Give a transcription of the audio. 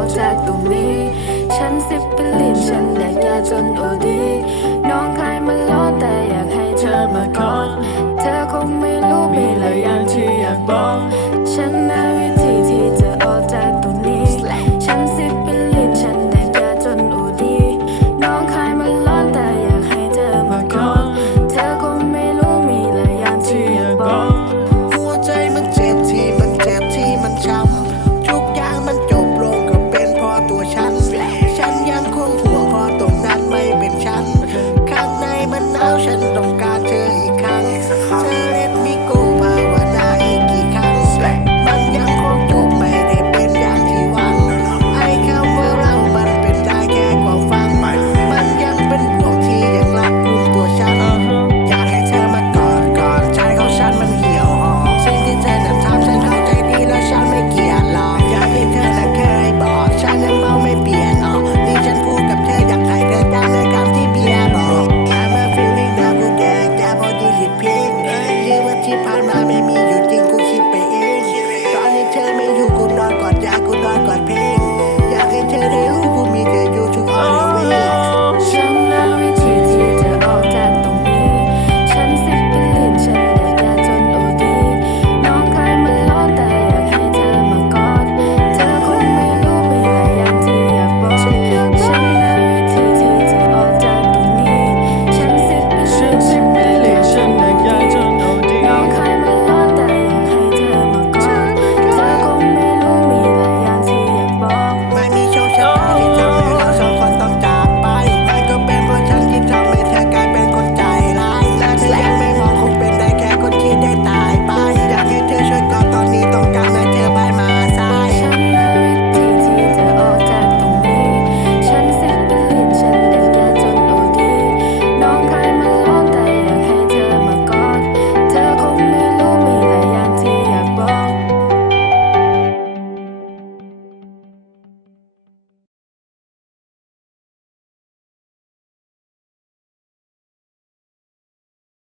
อกจากตรงนี้ ฉันสิบเป็นลิ้นฉันแดกยาจนโอดี น้องคายมันล้อแต่อยากให้เธอมากอนเธอคงไม่รู้มีหลายอย่างที่อยากบอก ฉัน principal